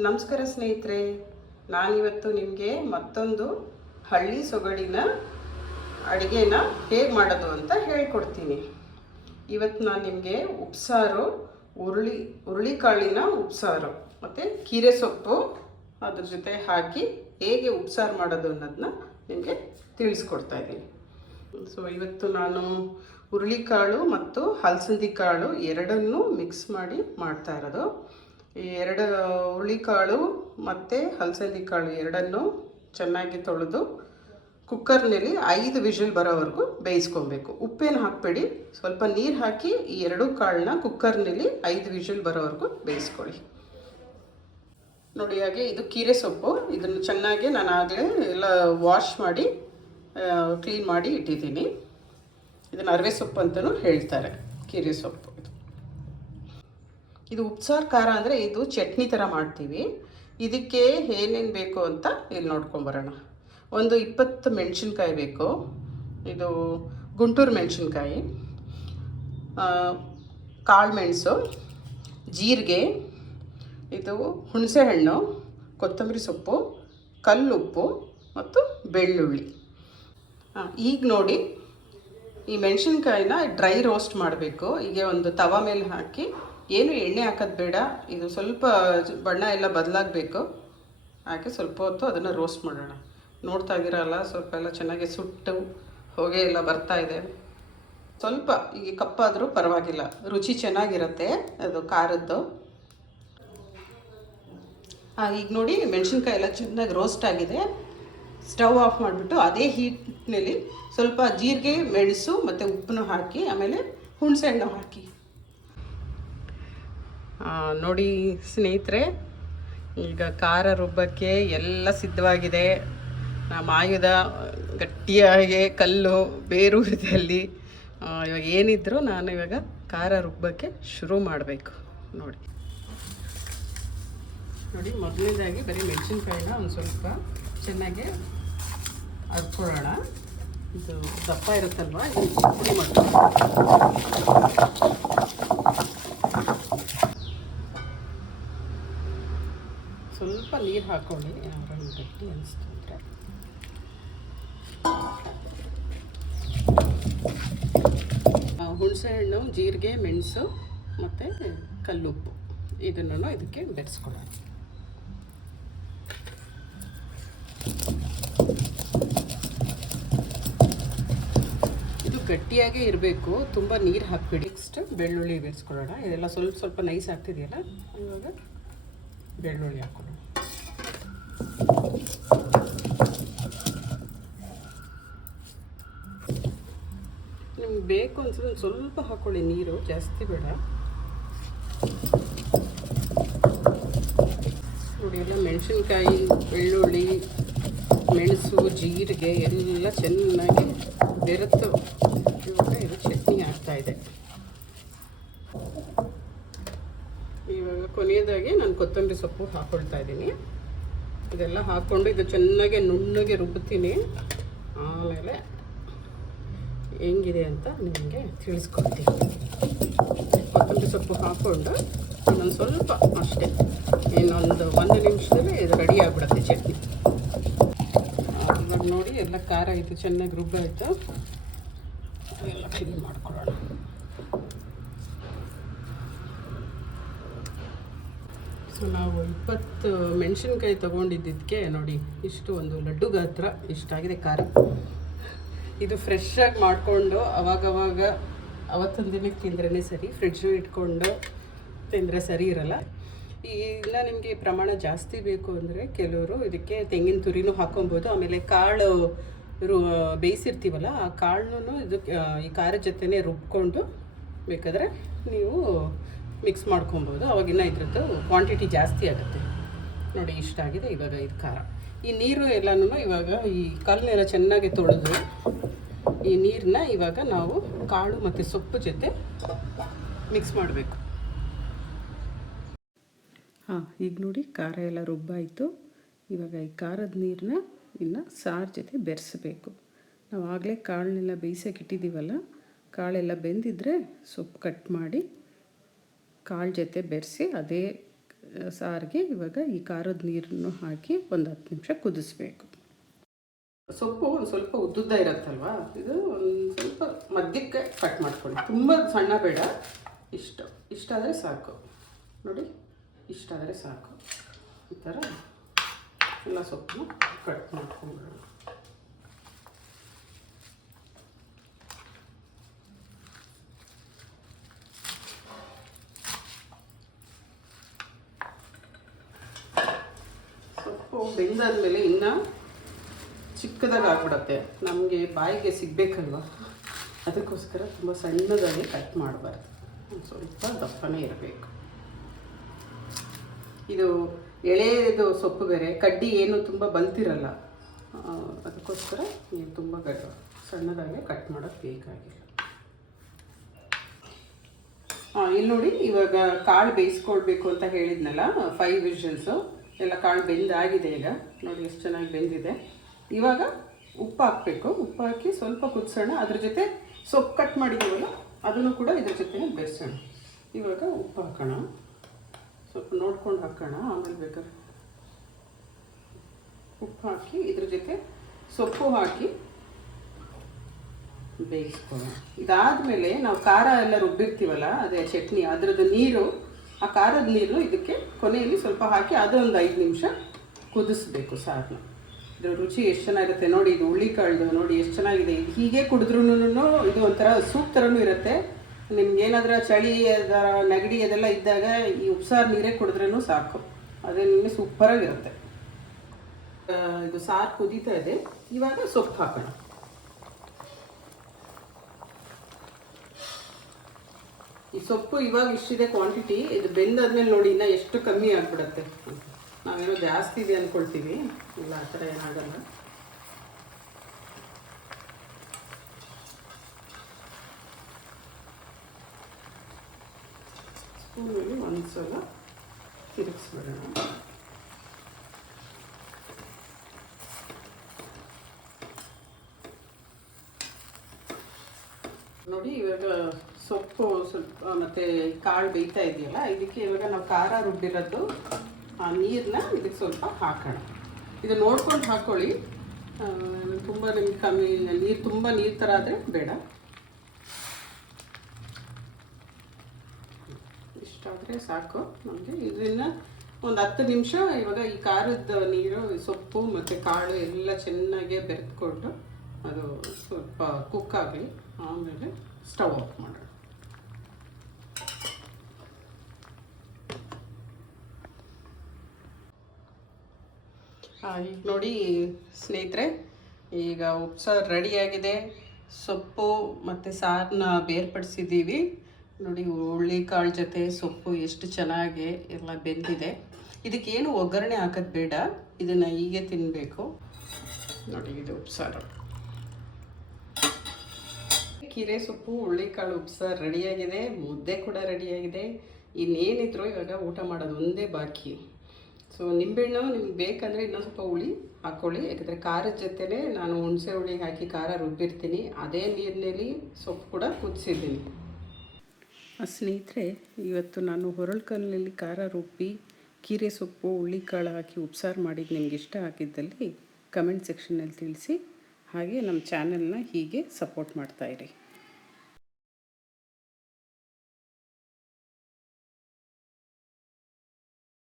ನಮಸ್ಕಾರ ಸ್ನೇಹಿತರೆ, ನಾನಿವತ್ತು ನಿಮಗೆ ಮತ್ತೊಂದು ಹಳ್ಳಿ ಸೊಗಡಿನ ಅಡುಗೆನ ಹೇಗೆ ಮಾಡೋದು ಅಂತ ಹೇಳ್ಕೊಡ್ತೀನಿ. ಇವತ್ತು ನಾನು ನಿಮಗೆ ಉಪ್ಸಾರು, ಹುರುಳಿಕಾಳಿನ ಉಪ್ಸಾರು ಮತ್ತು ಕೀರೆ ಸೊಪ್ಪು ಅದ್ರ ಜೊತೆ ಹಾಕಿ ಹೇಗೆ ಉಪ್ಸಾರು ಮಾಡೋದು ಅನ್ನೋದನ್ನ ನಿಮಗೆ ತಿಳಿಸ್ಕೊಡ್ತಾ ಇದ್ದೀನಿ. ಸೊ ಇವತ್ತು ನಾನು ಹುರುಳಿಕಾಳು ಮತ್ತು ಹಲಸಂದಿ ಕಾಳು ಎರಡನ್ನೂ ಮಿಕ್ಸ್ ಮಾಡಿ ಮಾಡ್ತಾ ಇರೋದು. ಈ ಎರಡು ಹುರುಳಿಕಾಳು ಮತ್ತು ಹಲಸಂದಿ ಕಾಳು ಎರಡನ್ನೂ ಚೆನ್ನಾಗಿ ತೊಳೆದು ಕುಕ್ಕರ್ನಲ್ಲಿ 5 ವಿಷಲ್ ಬರೋವರೆಗೂ ಬೇಯಿಸ್ಕೊಬೇಕು. ಉಪ್ಪೇನು ಹಾಕಬೇಡಿ, ಸ್ವಲ್ಪ ನೀರು ಹಾಕಿ ಈ ಎರಡು ಕಾಳನ್ನ ಕುಕ್ಕರ್ನಲ್ಲಿ 5 ವಿಷಲ್ ಬರೋವರೆಗೂ ಬೇಯಿಸ್ಕೊಳ್ಳಿ. ನೋಡಿ, ಹಾಗೆ ಇದು ಕೀರೆ ಸೊಪ್ಪು. ಇದನ್ನು ಚೆನ್ನಾಗಿ ನಾನು ಆಗಲೇ ಎಲ್ಲ ವಾಶ್ ಮಾಡಿ ಕ್ಲೀನ್ ಮಾಡಿ ಇಟ್ಟಿದ್ದೀನಿ. ಇದನ್ನು ಅರವೆ ಸೊಪ್ಪು ಅಂತಲೂ ಹೇಳ್ತಾರೆ, ಕೀರೆ ಸೊಪ್ಪು. ಇದು ಉಪ್ಸಾರು ಖಾರ ಅಂದರೆ ಇದು ಚಟ್ನಿ ಥರ ಮಾಡ್ತೀವಿ. ಇದಕ್ಕೆ ಏನೇನು ಬೇಕು ಅಂತ ಇಲ್ಲಿ ನೋಡ್ಕೊಂಬರೋಣ. ಒಂದು 20 ಮೆಣಸಿನ್ಕಾಯಿ ಬೇಕು. ಇದು ಗುಂಟೂರು ಮೆಣಸಿನ್ಕಾಯಿ, ಕಾಳು ಮೆಣಸು, ಜೀರಿಗೆ, ಇದು ಹುಣಸೆಹಣ್ಣು, ಕೊತ್ತಂಬರಿ ಸೊಪ್ಪು, ಕಲ್ಲುಪ್ಪು ಮತ್ತು ಬೆಳ್ಳುಳ್ಳಿ. ಈಗ ನೋಡಿ, ಈ ಮೆಣಸಿನ್ಕಾಯಿನ ಡ್ರೈ ರೋಸ್ಟ್ ಮಾಡಬೇಕು. ಈಗ ಒಂದು ತವ ಮೇಲೆ ಹಾಕಿ, ಏನು ಎಣ್ಣೆ ಹಾಕೋದು ಬೇಡ, ಇದು ಸ್ವಲ್ಪ ಬಣ್ಣ ಎಲ್ಲ ಬದಲಾಗಬೇಕು. ಹಾಕಿ ಸ್ವಲ್ಪ ಹೊತ್ತು ಅದನ್ನು ರೋಸ್ಟ್ ಮಾಡೋಣ. ನೋಡ್ತಾ ಇದ್ದೀರಲ್ಲ, ಸ್ವಲ್ಪ ಎಲ್ಲ ಚೆನ್ನಾಗಿ ಸುಟ್ಟು ಹೊಗೆ ಎಲ್ಲ ಬರ್ತಾ ಇದೆ. ಸ್ವಲ್ಪ ಈಗ ಕಪ್ಪಾದರೂ ಪರವಾಗಿಲ್ಲ, ರುಚಿ ಚೆನ್ನಾಗಿರುತ್ತೆ ಅದು ಖಾರದ್ದು. ಈಗ ನೋಡಿ, ಮೆಣಸಿನ್ಕಾಯಿ ಎಲ್ಲ ಚೆನ್ನಾಗಿ ರೋಸ್ಟ್ ಆಗಿದೆ. ಸ್ಟವ್ ಆಫ್ ಮಾಡಿಬಿಟ್ಟು ಅದೇ ಹೀಟ್ನಲ್ಲಿ ಸ್ವಲ್ಪ ಜೀರಿಗೆ, ಮೆಣಸು ಮತ್ತು ಉಪ್ಪನ್ನು ಹಾಕಿ, ಆಮೇಲೆ ಹುಣಸೆಹಣ್ಣು ಹಾಕಿ. ನೋಡಿ ಸ್ನೇಹಿತರೆ, ಈಗ ಖಾರ ರುಬ್ಬಕ್ಕೆ ಎಲ್ಲ ಸಿದ್ಧವಾಗಿದೆ. ನಮ್ಮ ಆಯುಧ ಗಟ್ಟಿಯಾಗಿ ಕಲ್ಲು ಬೇರೂರಿದೆ ಅಲ್ಲಿ. ಇವಾಗ ಏನಿದ್ರು ನಾನು ಇವಾಗ ಖಾರ ರುಬ್ಬಕ್ಕೆ ಶುರು ಮಾಡಬೇಕು. ನೋಡಿ, ಮೊದಲನೇದಾಗಿ ಬರೀ ಮೆಣಸಿನ್ಕಾಯಿನ ಒಂದು ಸ್ವಲ್ಪ ಚೆನ್ನಾಗಿ ಅರ್ಕೊಳ್ಳೋಣ. ಇದು ದಪ್ಪ ಇರುತ್ತಲ್ವ, ಪುಡಿ ಮಾಡ್ಕೊಳ್ಳೋಣ. ಸ್ವಲ್ಪ ನೀರು ಹಾಕ್ಕೊಳ್ಳಿ, ಯಾರು ಗಟ್ಟಿ ಅನಿಸ್ತು ಅಂದರೆ. ಹುಣಸೆಹಣ್ಣು, ಜೀರಿಗೆ, ಮೆಣಸು ಮತ್ತು ಕಲ್ಲುಪ್ಪು ಇದನ್ನು ಇದಕ್ಕೆ ಬೆರೆಸ್ಕೊಳ್ಳೋಣ. ಇದು ಗಟ್ಟಿಯಾಗೇ ಇರಬೇಕು, ತುಂಬ ನೀರು ಹಾಕಬೇಡಿ. ನೆಕ್ಸ್ಟ್ ಬೆಳ್ಳುಳ್ಳಿ ಬೆರೆಸ್ಕೊಳ್ಳೋಣ. ಇದೆಲ್ಲ ಸ್ವಲ್ಪ ಸ್ವಲ್ಪ ನೈಸ್ ಆಗ್ತಿದೆಯಲ್ಲ, ಇವಾಗ ಬೆಳ್ಳುಳ್ಳಿ ಹಾಕೊಳ್ಳೋಣ. ನಿಮ್ಗೆ ಬೇಕು ಅನ್ಸಿದ್ರೆ ಸ್ವಲ್ಪ ಹಾಕ್ಕೊಳ್ಳಿ, ನೀರು ಜಾಸ್ತಿ ಬೇಡ. ನೋಡಿ, ಎಲ್ಲ ಮೆಣಸಿನ್ಕಾಯಿ, ಬೆಳ್ಳುಳ್ಳಿ, ಮೆಣಸು, ಜೀರಿಗೆ ಎಲ್ಲ ಚೆನ್ನಾಗಿ ಬೆರೆತು ಇವಾಗ ಇದು ಚಟ್ನಿ ಆಗ್ತಾಯಿದೆ. ಇವಾಗ ಕೊನೆಯದಾಗಿ ನಾನು ಕೊತ್ತಂಬರಿ ಸೊಪ್ಪು ಹಾಕ್ಕೊಳ್ತಾ ಇದ್ದೀನಿ. ಇದೆಲ್ಲ ಹಾಕ್ಕೊಂಡು ಇದು ಚೆನ್ನಾಗಿ ನುಣ್ಣಗೆ ರುಬ್ಬುತ್ತೀನಿ. ಆಮೇಲೆ ಹೆಂಗಿದೆ ಅಂತ ನಿಮಗೆ ತಿಳಿಸ್ಕೊಡ್ತೀನಿ. ಕೊತ್ತಂಬರಿ ಸೊಪ್ಪು ಹಾಕ್ಕೊಂಡು ಇನ್ನೊಂದು ಸ್ವಲ್ಪ ಅಷ್ಟೇ, ಇನ್ನೊಂದು 1 ನಿಮಿಷದಲ್ಲಿ ಇದು ರೆಡಿ ಆಗಿಬಿಡುತ್ತೆ ಚಟ್ನಿ. ಇವಾಗ ನೋಡಿ, ಎಲ್ಲ ಖಾರ ಇದು ಚೆನ್ನಾಗಿ ರುಬ್ಬಾಯಿತು. ಎಲ್ಲ ಕ್ಲೀನ್ ಮಾಡ್ಕೊಳ್ಳೋಣ. ಸೊ ನಾವು 20 ಮೆಣಸಿನ್ಕಾಯಿ ತೊಗೊಂಡಿದ್ದಕ್ಕೆ ನೋಡಿ, ಇಷ್ಟು ಒಂದು ಲಡ್ಡು ಗಾತ್ರ ಇಷ್ಟಾಗಿದೆ ಖಾರ. ಇದು ಫ್ರೆಶ್ ಆಗಿ ಮಾಡಿಕೊಂಡು ಅವಾಗವಾಗ ಅವತ್ತೊಂದು ದಿನಕ್ಕೆ ತಿಂದ್ರೇ ಸರಿ, ಫ್ರಿಡ್ಜು ಇಟ್ಕೊಂಡು ತಿಂದರೆ ಸರಿ ಇರಲ್ಲ. ಇಲ್ಲ ನಿಮಗೆ ಪ್ರಮಾಣ ಜಾಸ್ತಿ ಬೇಕು ಅಂದರೆ ಕೆಲವರು ಇದಕ್ಕೆ ತೆಂಗಿನ ತುರಿನೂ ಹಾಕ್ಕೊಬೋದು. ಆಮೇಲೆ ಕಾಳು ಬೇಯಿಸಿರ್ತೀವಲ್ಲ, ಆ ಕಾಳನ್ನೂ ಇದಕ್ಕೆ ಈ ಖಾರದ ಜೊತೆನೇ ರುಬ್ಕೊಂಡು ಬೇಕಾದರೆ ನೀವು ಮಿಕ್ಸ್ ಮಾಡ್ಕೊಬೋದು. ಅವಾಗಿನ್ನ ಇದ್ರದ್ದು ಕ್ವಾಂಟಿಟಿ ಜಾಸ್ತಿ ಆಗುತ್ತೆ. ನೋಡಿ, ಇಷ್ಟಾಗಿದೆ ಇವಾಗ ಇದು ಖಾರ. ಈ ನೀರು ಎಲ್ಲನೂ ಇವಾಗ ಈ ಕಲ್ಲನ್ನೆಲ್ಲ ಚೆನ್ನಾಗಿ ತೊಳೆದು ಈ ನೀರನ್ನ ಇವಾಗ ನಾವು ಕಾಳು ಮತ್ತು ಸೊಪ್ಪು ಜೊತೆ ಮಿಕ್ಸ್ ಮಾಡಬೇಕು. ಈಗ ನೋಡಿ, ಖಾರ ಎಲ್ಲ ರುಬ್ಬಾಯಿತು. ಇವಾಗ ಈ ಖಾರದ ನೀರನ್ನ ಇನ್ನು ಸಾರು ಜೊತೆ ಬೆರೆಸಬೇಕು. ನಾವು ಆಗಲೇ ಕಾಳನ್ನೆಲ್ಲ ಬೇಯಿಸೋಕೆ ಇಟ್ಟಿದ್ದೀವಲ್ಲ, ಕಾಳೆಲ್ಲ ಬೆಂದಿದ್ರೆ ಸೊಪ್ಪು ಕಟ್ ಮಾಡಿ ಕಾಳು ಜೊತೆ ಬೆರೆಸಿ ಅದೇ ಸಾರಿಗೆ ಇವಾಗ ಈ ಖಾರದ ನೀರನ್ನು ಹಾಕಿ ಒಂದು 10 ನಿಮಿಷ ಕುದಿಸ್ಬೇಕು. ಸೊಪ್ಪು ಒಂದು ಸ್ವಲ್ಪ ಉದ್ದುದ್ದ ಇರುತ್ತಲ್ವ, ಇದು ಒಂದು ಸ್ವಲ್ಪ ಮಧ್ಯಕ್ಕೆ ಕಟ್ ಮಾಡ್ಕೊಳ್ಳಿ. ತುಂಬ ಸಣ್ಣ ಬೇಡ, ಇಷ್ಟಾದರೆ ಸಾಕು. ನೋಡಿ, ಇಷ್ಟಾದರೆ ಸಾಕು. ಈ ಥರ ಎಲ್ಲ ಸೊಪ್ಪು ಕಟ್ ಮಾಡ್ಕೊಂಡ್ಬಿಡೋಣ. ಸೊಪ್ಪು ಬೆಂದಾದ್ಮೇಲೆ ಇನ್ನೂ ಚಿಕ್ಕದಾಗಿ ಆಗ್ಬಿಡತ್ತೆ, ನಮಗೆ ಬಾಯಿಗೆ ಸಿಗಬೇಕಲ್ವ, ಅದಕ್ಕೋಸ್ಕರ ತುಂಬ ಸಣ್ಣದಾಗಿ ಕಟ್ ಮಾಡಬಾರ್ದು, ಸ್ವಲ್ಪ ದಪ್ಪನೇ ಇರಬೇಕು. ಇದು ಎಳೆದು ಸೊಪ್ಪು ಬೇರೆ, ಕಡ್ಡಿ ಏನು ತುಂಬ ಬಲ್ತಿರಲ್ಲ, ಅದಕ್ಕೋಸ್ಕರ ನೀವು ತುಂಬ ಸಣ್ಣದಾಗಿ ಕಟ್ ಮಾಡೋದು ಬೇಕಾಗಿಲ್ಲ. ಇಲ್ಲಿ ನೋಡಿ, ಇವಾಗ ಕಾಳು ಬೇಯಿಸ್ಕೊಳ್ಬೇಕು ಅಂತ ಹೇಳಿದ್ನಲ್ಲ, 5 ವಿಷಲ್ಸು ಎಲ್ಲ ಕಾಳು ಬೆಂದಾಗಿದೆ. ಈಗ ನೋಡಿ ಎಷ್ಟು ಚೆನ್ನಾಗಿ ಬೆಂದಿದೆ. ಇವಾಗ ಉಪ್ಪು ಹಾಕಬೇಕು. ಉಪ್ಪು ಹಾಕಿ ಸ್ವಲ್ಪ ಕುದಿಸೋಣ. ಅದ್ರ ಜೊತೆ ಸೊಪ್ಪು ಕಟ್ ಮಾಡಿದ್ದೀವಲ್ಲ ಅದನ್ನು ಕೂಡ ಇದ್ರ ಜೊತೆ ಬೆರೆಸೋಣ. ಇವಾಗ ಉಪ್ಪು ಹಾಕೋಣ, ಸ್ವಲ್ಪ ನೋಡ್ಕೊಂಡು ಹಾಕೋಣ, ಆಮೇಲೆ ಬೇಕಾದ್ರೆ ಉಪ್ಪು ಹಾಕಿ ಇದ್ರ ಜೊತೆ ಸೊಪ್ಪು ಹಾಕಿ ಬೇಯಿಸ್ಕೊಳ್ಳೋಣ. ಇದಾದಮೇಲೆ ನಾವು ಖಾರ ಎಲ್ಲ ರುಬ್ಬಿರ್ತೀವಲ್ಲ, ಅದೇ ಚಟ್ನಿ, ಅದರದ್ದು ನೀರು, ಆ ಖಾರದ ನೀರು ಇದಕ್ಕೆ ಕೊನೆಯಲ್ಲಿ ಸ್ವಲ್ಪ ಹಾಕಿ ಅದೊಂದು 5 ನಿಮಿಷ ಕುದಿಸ್ಬೇಕು ಸಾರನ್ನ. ಇದ್ರ ರುಚಿ ಎಷ್ಟು ಚೆನ್ನಾಗಿರುತ್ತೆ ನೋಡಿ. ಇದು ಹುಳ್ಳಿಕಾಳ್ದು ನೋಡಿ ಎಷ್ಟು ಚೆನ್ನಾಗಿದೆ. ಇದು ಹೀಗೆ ಕುಡಿದ್ರೂ ಇದು ಒಂಥರ ಸೂಪ್ ಥರನೂ ಇರುತ್ತೆ. ನಿಮ್ಗೇನಾದ್ರೂ ಚಳಿ ನೆಗಡಿ ಅದೆಲ್ಲ ಇದ್ದಾಗ ಈ ಉಪ್ಸಾರು ನೀರೇ ಕುಡಿದ್ರೂ ಸಾಕು, ಅದೇ ನಿಮಗೆ ಸೂಪರಾಗಿರುತ್ತೆ. ಇದು ಸಾರು ಕುದೀತಾ ಇದೆ. ಇವಾಗ ಸೊಪ್ಪು ಹಾಕೋಣ. ಈ ಸೊಪ್ಪು ಇವಾಗ ಇಷ್ಟಿದೆ ಕ್ವಾಂಟಿಟಿ, ಇದು ಬೆಂದಾದ್ಮೇಲೆ ನೋಡಿ ಇನ್ನೂ ಎಷ್ಟು ಕಮ್ಮಿ ಆಗಿಬಿಡತ್ತೆ. ನಾವೇನೋ ಜಾಸ್ತಿ ಇದೆ ಅಂದ್ಕೊಳ್ತೀವಿ, ಇಲ್ಲ ಆ ಥರ ಏನಾಗಲ್ಲ. ಸ್ಪೂನಲ್ಲಿ ಒಂದು ಸಲ ತಿರುಗಿಸ್ಬಿಡೋಣ. ನೋಡಿ, ಇವಾಗ ಸೊಪ್ಪು ಸ್ವಲ್ಪ ಮತ್ತು ಕಾಳು ಬೇಯ್ತಾ ಇದೆಯಲ್ಲ, ಇದಕ್ಕೆ ಇವಾಗ ನಾವು ಖಾರ ರುಬ್ಬಿರೋದು ಆ ನೀರನ್ನ ಇದಕ್ಕೆ ಸ್ವಲ್ಪ ಹಾಕೋಣ. ಇದು ನೋಡ್ಕೊಂಡು ಹಾಕ್ಕೊಳ್ಳಿ, ತುಂಬ ನಿಮ್ಗೆ ಕಮ್ಮಿ ನೀರು, ತುಂಬ ನೀರು ಥರ ಆದರೆ ಬೇಡ. ಇಷ್ಟಾದರೆ ಸಾಕು ನಮಗೆ. ಇದನ್ನು ಒಂದು 10 ನಿಮಿಷ ಇವಾಗ ಈ ಖಾರದ ನೀರು, ಸೊಪ್ಪು ಮತ್ತು ಕಾಳು ಎಲ್ಲ ಚೆನ್ನಾಗಿ ಬೆರೆತ್ಕೊಂಡು ಅದು ಸ್ವಲ್ಪ ಕುಕ್ ಆಗಲಿ, ಆಮೇಲೆ ಸ್ಟವ್ ಆಫ್ ಮಾಡೋಣ. ಈಗ ನೋಡಿ ಸ್ನೇಹಿತರೆ, ಈಗ ಉಪ್ಸಾರು ರೆಡಿಯಾಗಿದೆ. ಸೊಪ್ಪು ಮತ್ತು ಸಾರನ್ನ ಬೇರ್ಪಡಿಸಿದ್ದೀವಿ ನೋಡಿ. ಹುಳ್ಳಿಕಾಳು ಜೊತೆ ಸೊಪ್ಪು ಎಷ್ಟು ಚೆನ್ನಾಗಿ ಎಲ್ಲ ಬೆಂದಿದೆ. ಇದಕ್ಕೇನು ಒಗ್ಗರಣೆ ಹಾಕೋದು ಬೇಡ, ಇದನ್ನು ಹೀಗೆ ತಿನ್ನಬೇಕು ನೋಡಿ. ಇದು ಉಪ್ಸಾರು, ಕೀರೆ ಸೊಪ್ಪು ಹುಳ್ಳಿಕಾಳು ಉಪ್ಸಾರು ರೆಡಿಯಾಗಿದೆ. ಮುದ್ದೆ ಕೂಡ ರೆಡಿಯಾಗಿದೆ. ಇನ್ನೇನಿದ್ರು ಇವಾಗ ಊಟ ಮಾಡೋದು ಒಂದೇ ಬಾಕಿ. ಸೊ ನಿಂಬೆಹಣ್ಣು ನಿಮ್ಗೆ ಬೇಕಂದರೆ ಇನ್ನೊಂದು ಸ್ವಲ್ಪ ಹುಳಿ ಹಾಕ್ಕೊಳ್ಳಿ, ಯಾಕಂದರೆ ಖಾರದ ಜೊತೆಲೇ ನಾನು ಹುಣಸೆ ಹುಳಿ ಹಾಕಿ ಖಾರ ರುಬ್ಬಿರ್ತೀನಿ. ಅದೇ ನೀರಿನಲ್ಲಿ ಸೊಪ್ಪು ಕೂಡ ಕುದಿಸಿದ್ದೀನಿ. ಸ್ನೇಹಿತರೆ, ಇವತ್ತು ನಾನು ಹೊರಳ್ಕಲ್ಲಲ್ಲಿ ಖಾರ ರುಬ್ಬಿ ಕೀರೆ ಸೊಪ್ಪು ಹುಳ್ಳಿಕಾಳು ಹಾಕಿ ಉಪ್ಸಾರು ಮಾಡಿದ್ದು ನಿಮ್ಗೆ ಇಷ್ಟ ಆಗಿದ್ದಲ್ಲಿ ಕಮೆಂಟ್ ಸೆಕ್ಷನಲ್ಲಿ ತಿಳಿಸಿ. ಹಾಗೆ ನಮ್ಮ ಚಾನಲ್ನ ಹೀಗೆ ಸಪೋರ್ಟ್ ಮಾಡ್ತಾಯಿರಿ.